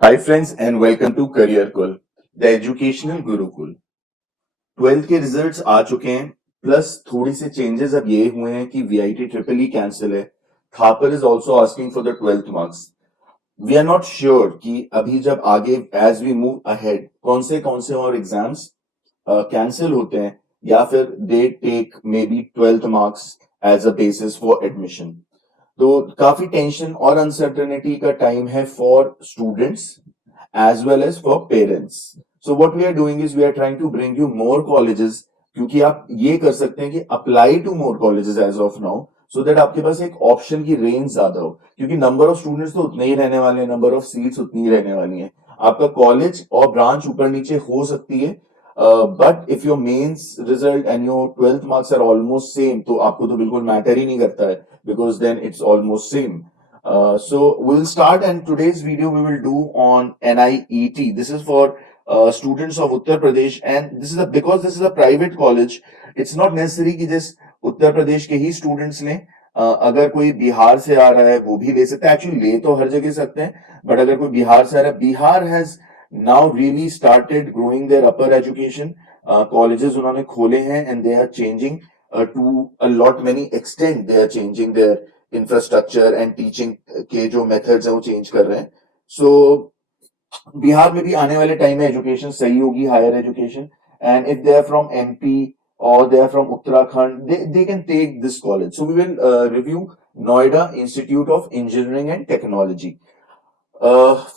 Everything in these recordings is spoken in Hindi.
Hi friends and welcome to Career Kul, the educational Gurukul. 12th के रिजल्ट्स आ चुके हैं प्लस थोड़ी से चेंजेस अब ये हुए हैं कि वीआईटी ट्रिपल ई कैंसिल है. Thapar is also asking for the 12th marks. We are not sure कि अभी जब आगे एज वी मूव अहेड कौन से और एग्जाम्स कैंसिल होते हैं या फिर they take maybe 12th marks as a basis for admission. तो काफी टेंशन और अनसर्टेनिटी का टाइम है for students as well as for parents. So what we are doing is we are trying to bring you more colleges, क्योंकि आप ये कर सकते हैं कि apply to more colleges as of now so that आपके पास एक ऑप्शन की रेंज ज्यादा हो, क्योंकि नंबर ऑफ स्टूडेंट्स तो उतने ही रहने वाले हैं, नंबर ऑफ सीट्स उतनी ही रहने वाली हैं. आपका कॉलेज और ब्रांच ऊपर नीचे हो सकती है, but if your mains result and your 12th marks are almost same तो आपको तो बिल्कुल मैटर ही नहीं करता है, because then it's almost same. So we'll start, and today's video we will do on NIET. This is for students of Uttar Pradesh, and because this is a private college, it's not necessary कि जिस उत्तर प्रदेश के ही स्टूडेंट्स लें. अगर कोई बिहार से आ रहा है वो भी ले सकता है. एक्चुअली ले तो हर जगह सकते हैं, बट अगर कोई बिहार से आ रहा है, Bihar has now really started growing their upper education. Colleges उन्होंने खोले हैं and they are changing to a lot many extent. They are changing their infrastructure and teaching के जो मेथड्स है वो चेंज कर रहे हैं. सो बिहार में भी आने वाले टाइम में एजुकेशन सही होगी, higher education. And if they are from MP और they are from Uttarakhand, they can take this college. So we will review Noida institute of engineering and technology.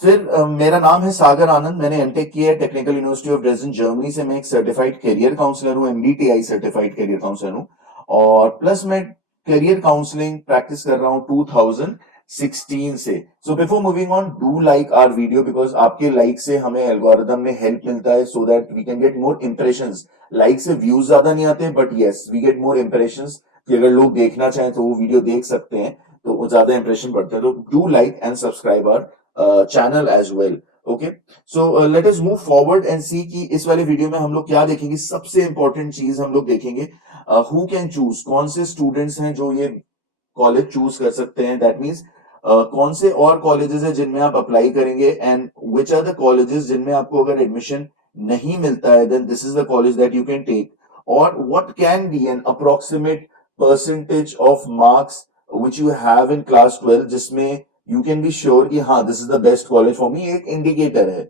फिर मेरा नाम है सागर आनंद. मैंने एमटेक किया है technical university of Dresden Germany से. मैं एक सर्टिफाइड करियर काउंसलर हूँ, एमबीटीआई सर्टिफाइड करियर काउंसलर हूँ. और प्लस मैं करियर काउंसलिंग प्रैक्टिस कर रहा हूँ 2016 से. So before moving on, do like our video, because आपके लाइक से हमें एल्गोरिदम में हेल्प मिलता है, so that we can get more impressions. Like से व्यूज ज्यादा नहीं आते, but yes we get more impressions. कि अगर लोग देखना चाहें तो वो वीडियो देख सकते हैं, तो वो ज्यादा इंप्रेशन पड़ता है. तो do like and subscribe our channel as well. Okay, so let us move forward and see कि इस वाले वीडियो में हम लोग क्या देखेंगे. सबसे इंपॉर्टेंट चीज हम लोग देखेंगे हु कैन चूज, कौन से स्टूडेंट्स हैं जो ये कॉलेज चूज कर सकते हैं. दैट मीन्स कौन से और कॉलेजेस हैं जिनमें आप अप्लाई करेंगे, and which are the colleges जिनमें आपको अगर एडमिशन नहीं मिलता है, then this is the college that you can take. और what can be an approximate percentage of marks which you have in class 12 जिसमें यू कैन बी श्योर कि हाँ this is the best college for me. एक इंडिकेटर है.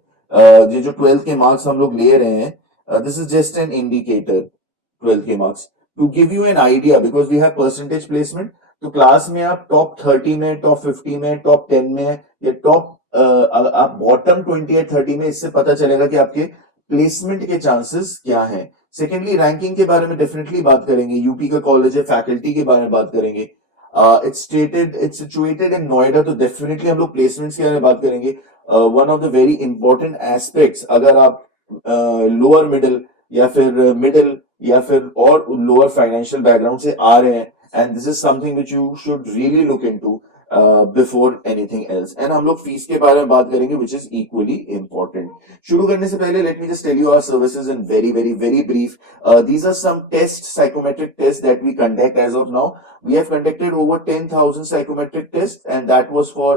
ये जो 12th के मार्क्स हम लोग ले रहे हैं, this is just an indicator. 12th के marks to give you an idea, because we have percentage placement. तो क्लास में आप टॉप 30 में, टॉप 50 में, टॉप 10 में, या टॉप आप बॉटम 20 या 30 में, इससे पता चलेगा कि आपके प्लेसमेंट के चांसेस क्या हैं. सेकेंडली, रैंकिंग के बारे में डेफिनेटली बात करेंगे. यूपी का कॉलेज है, फैकल्टी के बारे में बात करेंगे. इट्स सिचुएटेड इन नोएडा, तो डेफिनेटली हम लोग प्लेसमेंट्स के बारे में बात करेंगे. One of the very important aspects, अगर आप लोअर मिडिल या फिर मिडिल या फिर और लोअर फाइनेंशियल बैकग्राउंड से आ रहे हैं, and this is something which you should really look into before anything else. And हम लोग फीस के बारे में बात करेंगे, विच इज इक्वली इंपॉर्टेंट. शुरू करने से पहले let me just tell you our services in very very very brief. These are some tests, psychometric tests that we conduct as of now. We have conducted over 10,000 psychometric tests, and that was for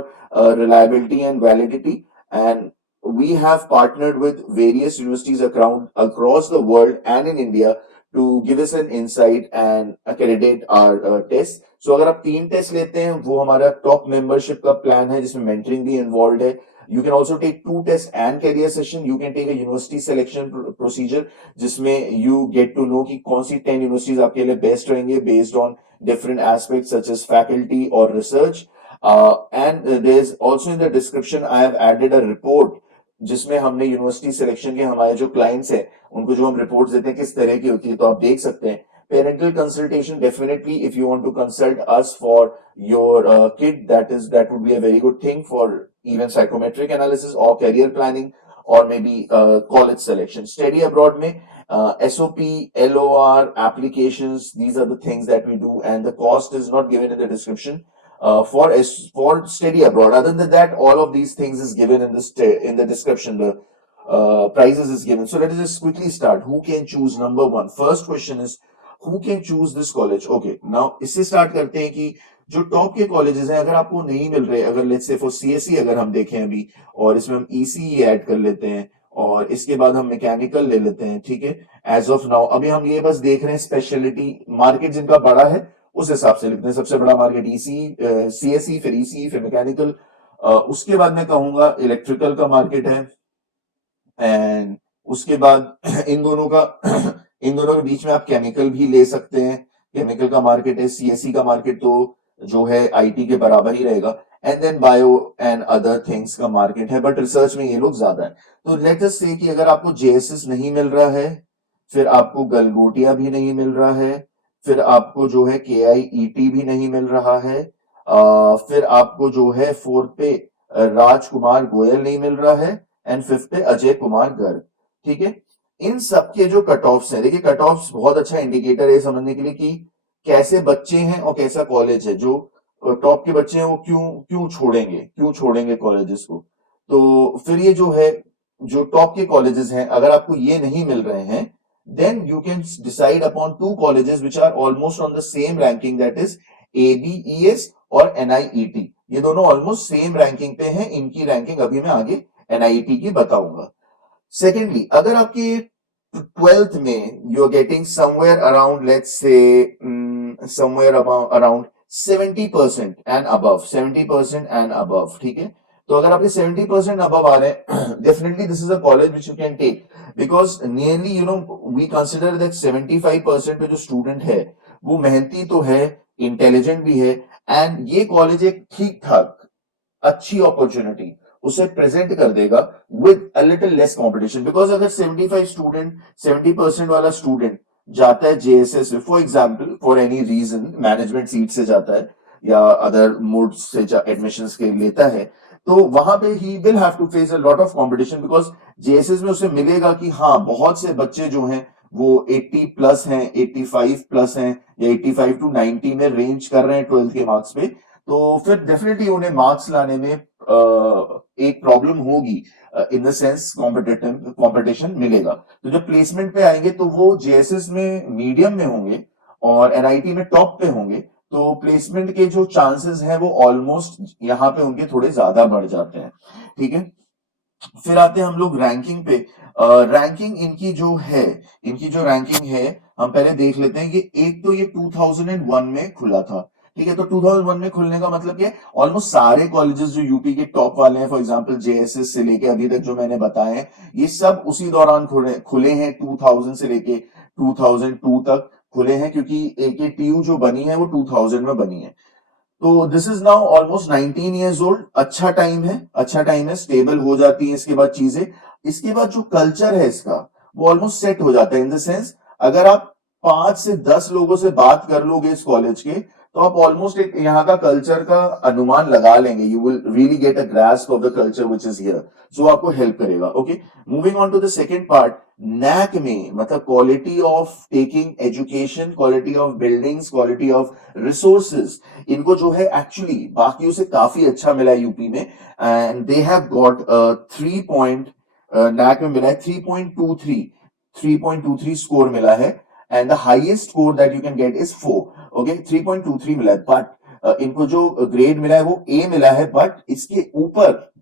reliability and validity. And we have partnered with various universities across the world and in India to give us an insight and accredit our tests. So अगर आप 3 टेस्ट लेते हैं, वो हमारा टॉप मेंबरशिप का प्लान है जिसमें मेंटरिंग भी इन्वॉल्व है. You can also take 2 tests and career session. You can take a university selection procedure जिसमें you get to know कि कौन सी 10 universities आपके लिए बेस्ट रहेंगे based on different aspects such as faculty or research. And there's also in the description I have added a report जिसमें हमने यूनिवर्सिटी सिलेक्शन के हमारे जो क्लाइंट्स हैं उनको जो हम रिपोर्ट्स देते हैं किस तरह की होती है, तो आप देख सकते हैं. Parental consultation, definitely if you want to consult us for your kid, that would be a very good thing for even psychometric analysis or career planning or maybe college selection. Study abroad में SOP, LOR, applications, these are the things that we do, and the cost is not given in the description for study abroad. Other than that, all of these things is given in the description. The prices is given. So let us just quickly start. Who can choose? Number one, first question is who can choose this college? Okay, now इससे start करते हैं कि जो टॉप के कॉलेजेस हैं, अगर आपको नहीं मिल रहे, अगर लेट्स से फॉर सीएसई अगर हम देखें अभी, और इसमें हम ईसीई ऐड कर लेते हैं, और इसके बाद हम मैकेनिकल ले लेते हैं, ठीक है, एज ऑफ नाउ अभी हम ये बस देख रहे हैं स्पेशलिटी मार्केट जिनका बड़ा है उस हिसाब से लिखते हैं। सबसे बड़ा मार्केट ईसी, सीएसई, फिर ईसीई, फिर मैकेनिकल, उसके बाद मैं कहूंगा इलेक्ट्रिकल का मार्केट है, एंड उसके बाद इन दोनों का इन दोनों के बीच में आप केमिकल भी ले सकते हैं, केमिकल का मार्केट है, सीएससी का मार्केट तो जो है आईटी के बराबर ही रहेगा, and then bio and other things का मार्केट है, बट रिसर्च में ये लोग ज्यादा है। तो लेट अस से कि अगर आपको जेएसएस नहीं मिल रहा है, फिर आपको गलगोटिया भी नहीं मिल रहा है, फिर आपको जो है केआईईटी भी नहीं मिल रहा है, फिर आपको जो है फोर्थ पे राजकुमार गोयल नहीं मिल रहा है, एंड फिफ्थ पे अजय कुमार गर्ग, ठीक है। इन सब के जो कट ऑफ्स हैं, देखिए कट ऑफ्स बहुत अच्छा इंडिकेटर है समझने के लिए कि कैसे बच्चे हैं और कैसा कॉलेज है। जो टॉप के बच्चे हैं वो क्यों क्यों छोड़ेंगे कॉलेजेस को। तो फिर ये जो है, जो टॉप के कॉलेजेस हैं, अगर आपको ये नहीं मिल रहे हैं, then you can decide upon two colleges which are almost on the same ranking, that is ABES और एनआईईटी। ये दोनों ऑलमोस्ट सेम रैंकिंग पे हैं, इनकी रैंकिंग अभी मैं आगे एनआईटी की बताऊंगा। सेकेंडली, अगर आपके ट्वेल्थ में you are getting somewhere around, let's say somewhere around 70% and above, 70% and above, ठीक है। तो अगर आपके 70% अबव आ रहे हैं, definitely this is a college which you can take, because nearly we consider that 75% पे जो स्टूडेंट है वो मेहनती तो है, इंटेलिजेंट भी है, एंड ये कॉलेज एक ठीक ठाक अच्छी अपॉर्चुनिटी उसे प्रेजेंट कर देगा with a little less competition. Because अगर 75 स्टूडेंट, 70% वाला स्टूडेंट जाता है जेएसएस में, for example for any reason management seat से जाता है या अदर मोड से एडमिशन के लेता है, तो वहां पे ही will have to face a lot of competition, because JSS में उसे मिलेगा कि हाँ बहुत से बच्चे जो हैं वो 80 प्लस हैं, 85 प्लस हैं, या 85 टू 90 में रेंज कर रहे हैं ट्वेल्थ के मार्क्स पे। तो फिर डेफिनेटली उन्हें मार्क्स लाने में एक प्रॉब्लम होगी, इन द सेंस कंपटीशन मिलेगा। तो जब प्लेसमेंट पे आएंगे तो वो जेएसएस में मीडियम में होंगे और एनआईटी में टॉप पे होंगे, तो प्लेसमेंट के जो चांसेस हैं वो ऑलमोस्ट यहाँ पे उनके थोड़े ज्यादा बढ़ जाते हैं, ठीक है। फिर आते हैं हम लोग रैंकिंग पे। रैंकिंग इनकी जो रैंकिंग है, हम पहले देख लेते हैं। ये एक तो ये 2001 में खुला था, ठीक है। तो 2001 में खुलने का मतलब क्या है, ऑलमोस्ट सारे कॉलेजेस जो यूपी के टॉप वाले हैं, फॉर एग्जांपल जेएसएस से लेके अभी तक जो मैंने बताए हैं, ये सब उसी दौरान खुले हैं, 2000 से लेके 2002 तक खुले हैं, क्योंकि एकेटीयू जो बनी है वो 2000 में बनी है। तो this is now almost 19 years old. अच्छा टाइम है, स्टेबल हो जाती है इसके बाद चीजें। इसके बाद जो कल्चर है इसका वो ऑलमोस्ट सेट हो जाता है, इन द सेंस अगर आप 5 से 10 लोगों से बात कर लोगे इस कॉलेज के, तो आप ऑलमोस्ट एक यहाँ का कल्चर का अनुमान लगा लेंगे। You will really get a grasp of the culture which is here, जो आपको हेल्प करेगा। Okay, moving on to the second part. NAAC में मतलब quality of taking education, quality of buildings, quality of resources, इनको जो है एक्चुअली बाकियों से काफी अच्छा मिला है यूपी में, and they have got 3 point, NAAC में मिला है 3.23 स्कोर मिला है, and the highest score that you can get is 4। Okay, 3.23 मिला है, बट इनको जो ग्रेड मिला है वो ए मिला है, बट इसके ऊपर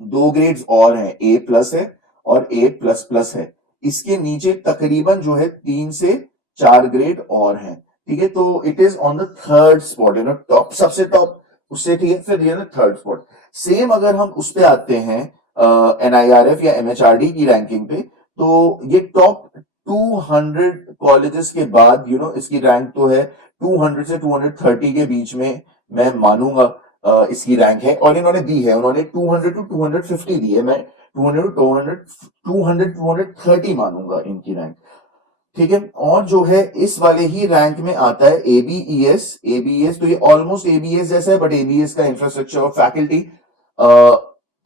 2 ग्रेड्स और हैं, ए प्लस है और ए प्लस प्लस है। इसके नीचे तकरीबन जो है 3 से 4 ग्रेड और हैं, ठीक है। तो it is on the third spot, top, सबसे टॉप उससे, ठीक है, फिर ये ना थर्ड स्पॉट। सेम अगर हम उस पे आते हैं एनआईआरएफ या एमएचआरडी की रैंकिंग पे, तो ये टॉप 200 कॉलेजेस के बाद इसकी रैंक तो है 200 से 230 के बीच में, मैं मानूंगा इसकी रैंक है, और इन्होंने दी है, उन्होंने 200 टू 250 दी है, मैं 200 230 मानूंगा इनकी रैंक, ठीक है। और जो है इस वाले ही रैंक में आता है एबीईएस, तो ये ऑलमोस्ट एबीएस जैसा है, बट एबीएस का इंफ्रास्ट्रक्चर और फैकल्टी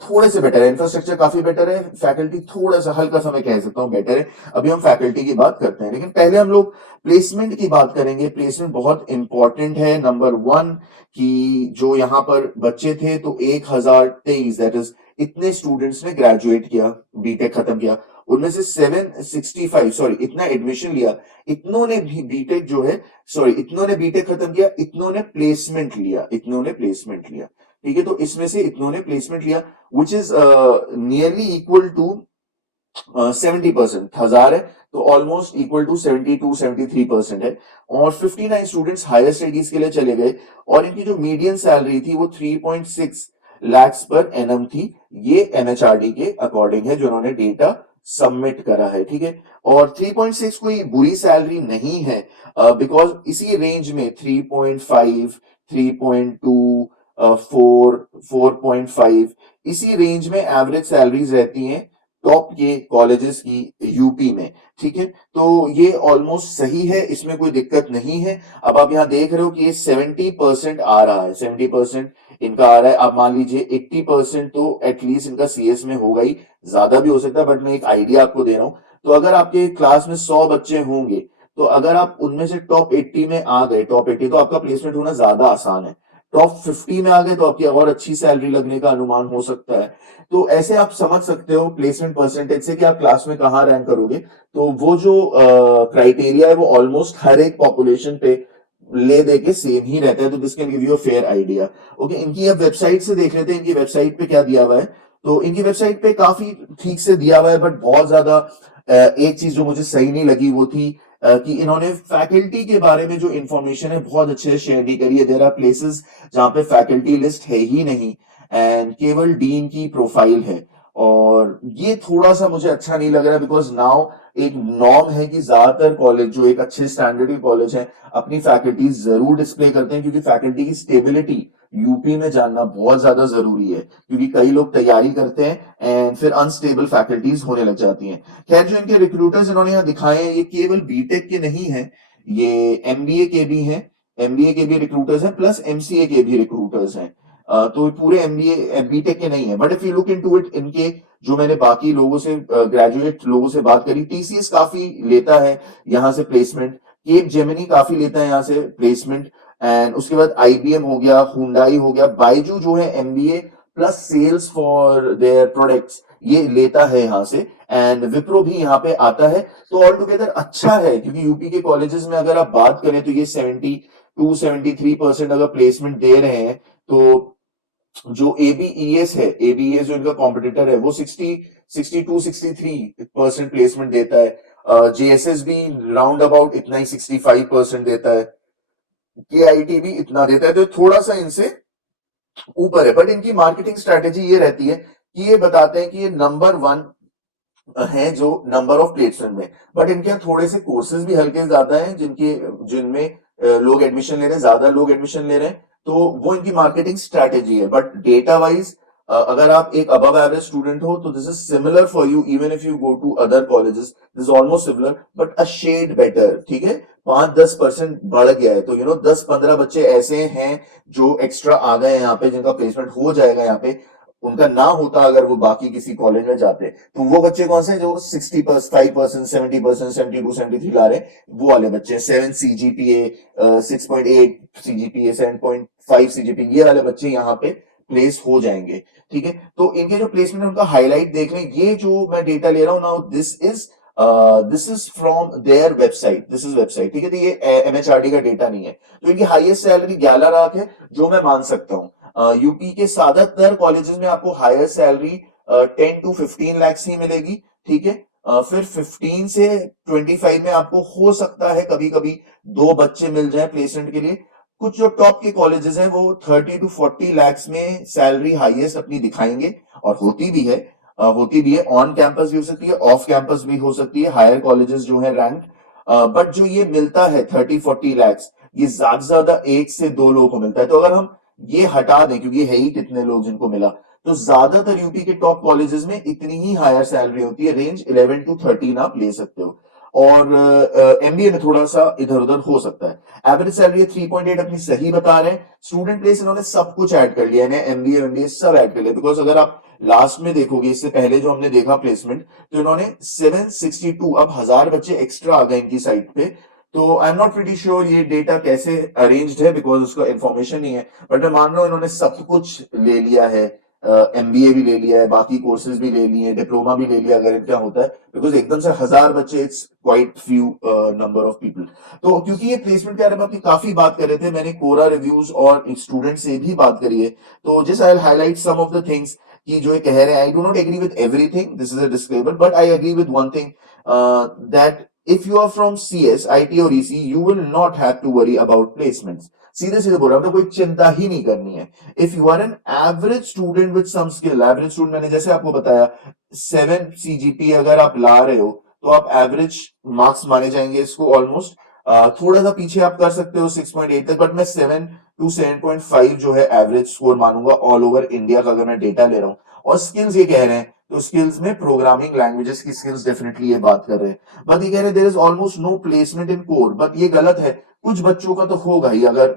थोड़े से बेटर है। इंफ्रास्ट्रक्चर काफी बेटर है, फैकल्टी थोड़ा सा, हल्का सा मैं कह सकता हूं बेटर है। अभी हम फैकल्टी की बात करते हैं, लेकिन पहले हम लोग प्लेसमेंट की बात करेंगे। प्लेसमेंट बहुत इंपॉर्टेंट है। नंबर 1 कि जो यहाँ पर बच्चे थे, तो 1023, दैट इज इतने स्टूडेंट्स ने ग्रेजुएट किया, बीटेक खत्म किया, उनमें से 765 सॉरी इतना एडमिशन लिया, इतनों ने भी बीटेक जो है सॉरी इतनों ने बीटेक खत्म किया, इतनों ने प्लेसमेंट लिया, इतनों ने प्लेसमेंट लिया। ठीक है, तो इसमें से इतनों ने प्लेसमेंट लिया which is nearly equal to 70%, 1000 है तो ऑलमोस्ट इक्वल टू 72-73% है। और 59 स्टूडेंट्स हायर स्टडीज के लिए चले गए और इनकी जो मीडियन सैलरी थी वो 3.6 lakhs पर एनम थी। ये एमएचआरडी के अकॉर्डिंग है जो उन्होंने डेटा सबमिट करा है। ठीक है, और 3.6 कोई बुरी सैलरी नहीं है, बिकॉज इसी रेंज में 3.5, 3.2, 4, 4.5 इसी रेंज में एवरेज सैलरीज रहती हैं टॉप के कॉलेजेस की यूपी में। ठीक है, तो ये ऑलमोस्ट सही है, इसमें कोई दिक्कत नहीं है। अब आप यहाँ देख रहे हो कि ये 70% आ रहा है, 70% इनका आ रहा है। आप मान लीजिए 80% तो एटलीस्ट इनका सीएस में होगा ही, ज्यादा भी हो सकता है, बट मैं एक आइडिया आपको दे रहा हूं। तो अगर आपके क्लास में 100 बच्चे होंगे तो अगर आप उनमें से टॉप 80 में आ गए, टॉप 80, तो आपका प्लेसमेंट होना ज्यादा आसान है। टॉप 50 में आ गए तो आपकी और अच्छी सैलरी लगने का अनुमान हो सकता है। तो ऐसे आप समझ सकते हो प्लेसमेंट परसेंटेज से कि आप क्लास में कहाँ रैंक करोगे। तो वो जो क्राइटेरिया है वो ऑलमोस्ट हर एक पॉपुलेशन पे ले दे के सेम ही रहता है। तो this can give you a fair idea. Okay, इनकी अब वेबसाइट से देख लेते हैं इनकी वेबसाइट पे क्या दिया हुआ है। तो इनकी वेबसाइट पे काफी ठीक से दिया हुआ है, बट बहुत ज्यादा एक चीज जो मुझे सही नहीं लगी वो थी कि इन्होंने फैकल्टी के बारे में जो इंफॉर्मेशन है बहुत अच्छे से शेयर नहीं करी है। देयर आर प्लेसेस जहां पे फैकल्टी लिस्ट है ही नहीं एंड केवल डीन की प्रोफाइल है। और ये थोड़ा सा मुझे अच्छा नहीं लग रहा, बिकॉज नाउ एक नॉर्म है कि ज्यादातर कॉलेज जो एक अच्छे स्टैंडर्ड के कॉलेज है अपनी फैकल्टी जरूर डिस्प्ले करते हैं, क्योंकि फैकल्टी की स्टेबिलिटी यूपी में जानना बहुत ज्यादा जरूरी है, क्योंकि कई लोग तैयारी करते हैं एंड फिर अनस्टेबल फैकल्टीज होने लग जाती हैं। खैर, जो इनके रिक्रूटर्स इन्होंने यहाँ दिखाए हैं ये केवल बीटेक के नहीं है, ये एमबीए के भी हैं, एमबीए के भी रिक्रूटर्स हैं, प्लस एमसीए के भी रिक्रूटर्स हैं। तो पूरे एमबीए बीटेक के नहीं है, but if you look into it, इनके जो मैंने बाकी लोगों से ग्रेजुएट लोगों से बात करी, टीसीएस काफी लेता है यहाँ से प्लेसमेंट, केप जेमिनी काफी लेता है यहाँ से प्लेसमेंट, एंड उसके बाद आईबीएम हो गया, हुंडई हो गया, बाइजू जो है MBA plus sales for their products ये लेता है यहाँ से, एंड विप्रो भी यहाँ पे आता है। तो ऑल टुगेदर अच्छा है, क्योंकि यूपी के कॉलेजेस में अगर आप बात करें तो ये 72-73% अगर प्लेसमेंट दे रहे हैं, तो जो एबीईएस है, एबीईएस जो इनका कॉम्पिटिटर है वो 62-63% प्लेसमेंट देता है। जेएसएस भी राउंड अबाउट इतना ही 65% देता है, केआईटी भी इतना देता है, तो थोड़ा सा इनसे ऊपर है। बट इनकी मार्केटिंग स्ट्रेटेजी ये रहती है कि ये बताते हैं कि ये नंबर 1 है जो नंबर ऑफ प्लेसमेंट में, बट इनके यहाँ थोड़े से कोर्सेज भी हल्के ज्यादा हैं जिनमें लोग एडमिशन ले रहे हैं, ज्यादा लोग एडमिशन ले रहे हैं, तो वो इनकी मार्केटिंग स्ट्रैटेजी है। बट डेटा वाइज अगर आप एक अबव एवरेज स्टूडेंट हो तो this is similar for you, even if you go to other colleges this is almost similar but a shade better. ठीक है, 5-10% बढ़ गया है, तो 10-15 बच्चे ऐसे हैं जो एक्स्ट्रा आ गए हैं यहाँ पे, जिनका प्लेसमेंट हो जाएगा यहाँ पे। उनका ना होता अगर वो बाकी किसी कॉलेज में जाते, तो वो बच्चे कौन से हैं जो 65%, 70%, 72-73 ला रहे हैं, वो वाले बच्चे 7 सीजीपीए, 6.8 सीजीपीए, 7.5 सीजीपीए, ये वाले बच्चे यहाँ पे प्लेस हो जाएंगे। ठीक है, तो इनके जो प्लेसमेंट है उनका हाईलाइट देख लें। ये जो मैं डेटा ले रहा हूं now, this is from their website, this is website. ठीक है, तो ये एमएचआरडी का डेटा नहीं है। तो इनकी हाईएस्ट सैलरी 11 लाख है, जो मैं मान सकता हूं। यूपी के ज्यादातर कॉलेजेस में आपको हायर सैलरी 10-15 lakhs ही मिलेगी। ठीक है, फिर 15 से 25 में आपको हो सकता है कभी कभी 2 बच्चे मिल जाए प्लेसमेंट के लिए। कुछ जो टॉप के कॉलेजेस हैं वो 30-40 lakhs में सैलरी हाईएस्ट अपनी दिखाएंगे, और होती भी है ऑन कैंपस भी हो सकती है, ऑफ कैंपस भी हो सकती है, हायर कॉलेजेस जो है रैंक। बट जो ये मिलता है 30-40 lakhs, ये ज्यादा से ज्यादा 1 से 2 लोगों को मिलता है। तो अगर हम ये हटा दें, क्योंकि है ही कितने लोग जिनको मिला, तो ज्यादातर यूपी के टॉप कॉलेजेस में इतनी ही हायर सैलरी होती है, रेंज 11-13 आप ले सकते हो। और एमबीए में थोड़ा सा इधर उधर हो सकता है। एवरेज सैलरी 3.8 अपनी सही बता रहे हैं। स्टूडेंट प्लेस इन्होंने सब कुछ ऐड कर लिया है, एमबीए एमबीए सब ऐड कर लिया, बिकॉज अगर आप लास्ट में देखोगे, इससे पहले जो हमने देखा प्लेसमेंट, तो इन्होंने 762, अब 1000 बच्चे एक्स्ट्रा आ गए इनकी साइट पे। तो I am not pretty sure ये डेटा कैसे अरेंज्ड है, बिकॉज उसका इंफॉर्मेशन नहीं है, बट मैं मान रहा हूं इन्होंने सब कुछ ले लिया है MBA भी ले लिया है, बाकी कोर्सेज भी ले लिए, डिप्लोमा भी ले लिया अगर इनका होता है, बिकॉज एकदम से 1000 बच्चे, it's quite few number of people. तो क्योंकि ये प्लेसमेंट के बारे में अपनी काफी बात कर रहे थे, मैंने कोरा रिव्यूज और स्टूडेंट से भी बात करी है, तो just I will highlight some of the things कि जो ये कह रहे हैं। I do not agree with everything, this is a disclaimer, but I agree with one thing, that if you are from CS, IT और EC, you will not have to worry about placements. सीधे सीधे बोल रहा हूं, तो कोई चिंता ही नहीं करनी है। If you are an average student with some skill, average student मैंने जैसे आपको बताया 7 CGP अगर आप ला रहे हो तो आप एवरेज मार्क्स माने जाएंगे इसको ऑलमोस्ट। थोड़ा सा पीछे आप कर सकते हो 6.8 तक, बट मैं 7 to 7.5 जो है एवरेज स्कोर मानूंगा ऑल ओवर इंडिया का, अगर मैं डेटा ले रहा हूँ। और स्किल्स ये कह रहे हैं, तो स्किल्स में प्रोग्रामिंग लैंग्वेजेस की स्किल्स डेफिनेटली ये बात कर रहे हैं। बट ये कह रहे हैं there is almost no placement in core, but ये गलत है। कुछ बच्चों का तो होगा ही, अगर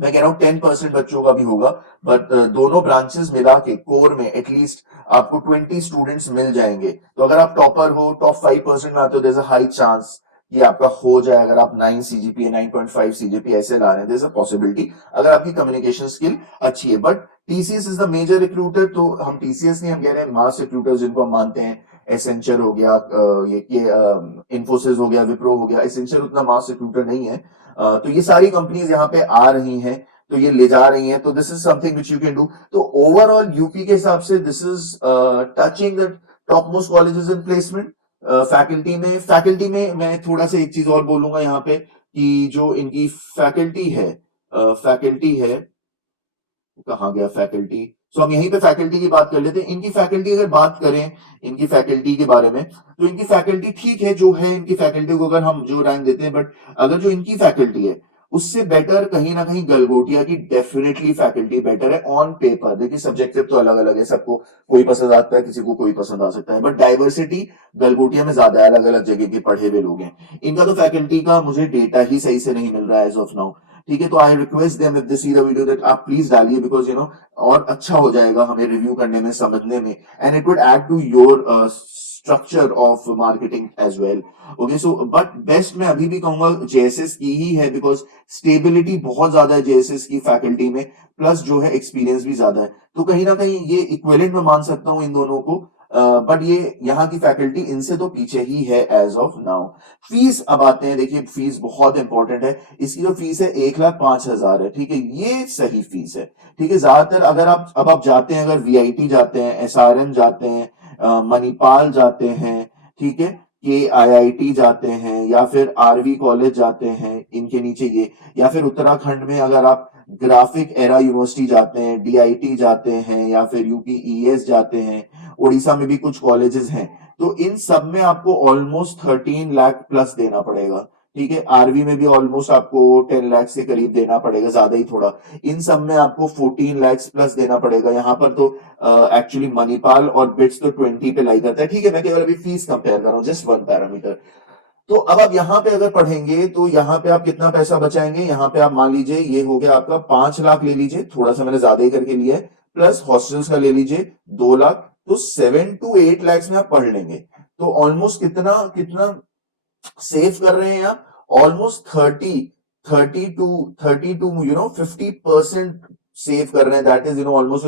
मैं कह रहा हूँ 10% बच्चों का भी होगा, बट दोनों ब्रांचेस मिला के कोर में एटलीस्ट आपको 20 स्टूडेंट्स मिल जाएंगे। तो अगर आप टॉपर हो, टॉप 5% में आते हो, there is a high chance कि आपका हो जाए। अगर आप 9 CGPA 9.5 CGPA ऐसे ला रहे हैं, देयर इज अ पॉसिबिलिटी, अगर आपकी कम्युनिकेशन स्किल अच्छी है। But TCS is the major recruiter, तो हम TCS नहीं, हम कह रहे हैं मास रिक्रूटर जिनको हम मानते हैं। एसेंचर हो गया, ये इन्फोसिस हो गया, विप्रो हो गया। एसेंचर उतना मास रिक्रूटर नहीं है। तो ये सारी कंपनीज यहाँ पे आ रही हैं, तो ये ले जा रही हैं, तो this is something which you can do. तो ओवरऑल यूपी के हिसाब से this is touching the top most colleges in placement. Faculty में मैं थोड़ा सा एक चीज और बोलूंगा यहाँ पे, कि जो इनकी फैकल्टी है, कहाँ गया फैकल्टी। सो हम यहीं पे फैकल्टी की बात कर लेते हैं। इनकी फैकल्टी अगर बात करें इनकी फैकल्टी के बारे में, तो इनकी फैकल्टी ठीक है जो है। इनकी फैकल्टी को अगर हम जो रैंक देते हैं, बट अगर जो इनकी फैकल्टी है उससे बेटर कहीं ना कहीं गलगोटिया की डेफिनेटली फैकल्टी बेटर है ऑन पेपर। देखिए सब्जेक्टिव तो अलग अलग है, सबको कोई पसंद आता है, किसी को कोई पसंद आ सकता है, बट डाइवर्सिटी गलगोटिया में ज्यादा है, अलग अलग जगह के पढ़े हुए लोग हैं। इनका तो फैकल्टी का मुझे डेटा ही सही से नहीं मिल रहा है एज ऑफ नाउ। ठीक है, तो I request them if they see the video that आप प्लीज डालिए, बिकॉज और अच्छा हो जाएगा हमें रिव्यू करने में, समझने में, and it would add to your structure of marketing as well. Okay, so but best मैं अभी भी कहूंगा JSS की ही है, बिकॉज स्टेबिलिटी बहुत ज्यादा है JSS की फैकल्टी में, प्लस जो है एक्सपीरियंस भी ज्यादा है। तो कहीं ना कहीं ये इक्विवेलेंट में मान सकता हूं इन दोनों को, बट ये यहाँ की फैकल्टी इनसे तो पीछे ही है एज ऑफ नाउ। फीस अब आते हैं, देखिए फीस बहुत इंपॉर्टेंट है। इसकी जो फीस है 1,05,000 है। ठीक है, ये सही फीस है। ठीक है, ज्यादातर अगर आप जाते हैं, अगर VIT जाते हैं, SRM जाते हैं, मणिपाल जाते हैं, ठीक है, KIIT जाते हैं, या फिर RV कॉलेज जाते हैं, इनके नीचे ये, या फिर उत्तराखंड में अगर आप ग्राफिक एरा यूनिवर्सिटी जाते हैं, DIT जाते हैं, या फिर UPES जाते हैं, उड़ीसा में भी कुछ कॉलेजेस हैं, तो इन सब में आपको ऑलमोस्ट 13 लाख प्लस देना पड़ेगा। ठीक है, RV में भी ऑलमोस्ट आपको 10 लाख के करीब देना पड़ेगा, ज्यादा ही थोड़ा। इन सब में आपको 14 लाख प्लस देना पड़ेगा। यहाँ पर तो एक्चुअली मणिपाल और बिट्स तो 20 पे लाई करता है। ठीक है, मैं केवल अभी फीस कंपेयर कर रहा हूँ, जस्ट वन पैरामीटर। तो अब आप यहाँ पे अगर पढ़ेंगे, तो यहाँ पे आप कितना पैसा बचाएंगे, यहाँ पे आप मान लीजिए ये हो गया आपका 5 लाख ले लीजिए, थोड़ा सा मैंने ज्यादा ही करके लिया है, प्लस हॉस्टल्स का ले लीजिए 2 लाख, तो 7 to 8 लाख में आप पढ़ लेंगे। तो ऑलमोस्ट कितना कितना सेव कर रहे हैं आप, ऑलमोस्ट 30 to 50% सेव कर रहे हैं। That is almost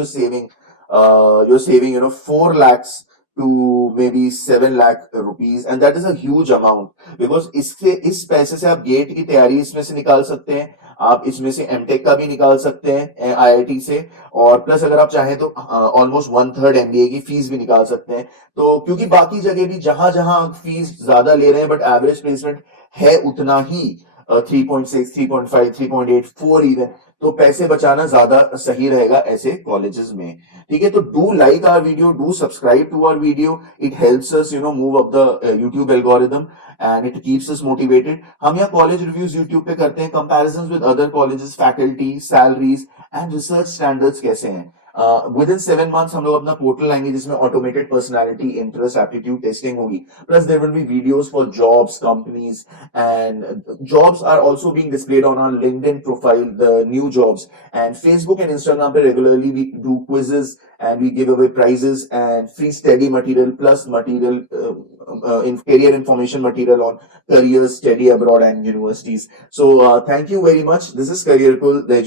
you're saving 4 lakhs to maybe 7 lakh rupees, and that is a huge amount, because इस पैसे से आप गेट की तैयारी इसमें से निकाल सकते हैं, आप इसमें से MTech का भी निकाल सकते हैं IIT से, और प्लस अगर आप चाहें तो ऑलमोस्ट 1/3 MBA की फीस भी निकाल सकते हैं। तो क्योंकि बाकी जगह भी जहां जहां फीस ज्यादा ले रहे हैं, बट एवरेज प्लेसमेंट है उतना ही, 3.6 3.5 3.8 4 इवन, तो पैसे बचाना ज्यादा सही रहेगा ऐसे कॉलेजेस में। ठीक है, तो do like our video, do subscribe to our video, it helps us move up the YouTube algorithm, and it keeps us motivated. हम यहाँ कॉलेज रिव्यूज यूट्यूब पे करते हैं, comparisons with other colleges, faculty, salaries and research standards कैसे हैं। विद इन 7 months हम लोग अपना पोर्टल लाएंगे, जिसमें automated personality, interest, aptitude testing होगी, plus there will be videos for jobs, companies, and jobs are also being displayed on our LinkedIn profile, the new jobs, and Facebook and Instagram पे regularly we do quizzes and we give away prizes and free study material, plus material in career information material on careers, study abroad and universities. So thank you very much. This is Career Cool, the